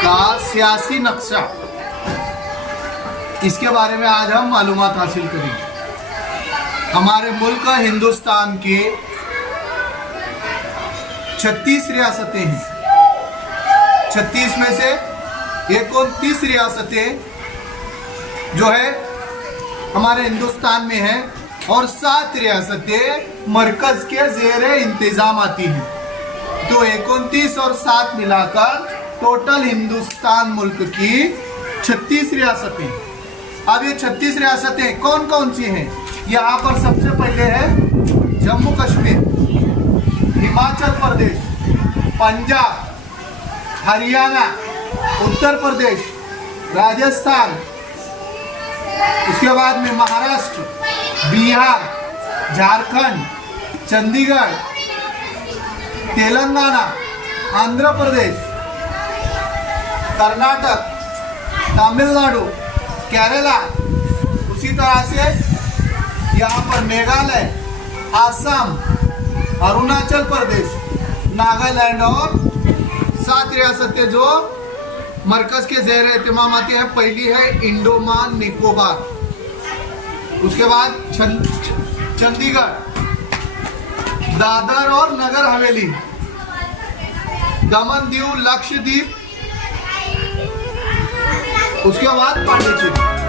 का सियासी नक्शा, इसके बारे में आज हम मालूमात हासिल करेंगे। हमारे मुल्क हिंदुस्तान के 36 रियासतें हैं। 36 में से 29 रियासतें जो है हमारे हिंदुस्तान में हैं और 7 रियासतें मरकज के ज़ेरे इंतज़ाम आती हैं। तो 29 और 7 मिलाकर टोटल हिंदुस्तान मुल्क की 36 रियासतें। अब ये 36 रियासतें कौन कौन सी हैं? यहाँ पर सबसे पहले है जम्मू कश्मीर, हिमाचल प्रदेश, पंजाब, हरियाणा, उत्तर प्रदेश, राजस्थान, उसके बाद में महाराष्ट्र, बिहार, झारखंड, चंडीगढ़, तेलंगाना, आंध्र प्रदेश, कर्नाटक, तमिलनाडु, केरला, उसी तरह से यहाँ पर मेघालय, आसाम, अरुणाचल प्रदेश, नागालैंड और 7 रियासतें जो मरकज के ज़ेर एहतमाम आती है। पहली है अंडमान निकोबार, उसके बाद चंडीगढ़, दादर और नगर हवेली, दमन दीव, लक्षद्वीप, उसके बाद पांडिचेरी।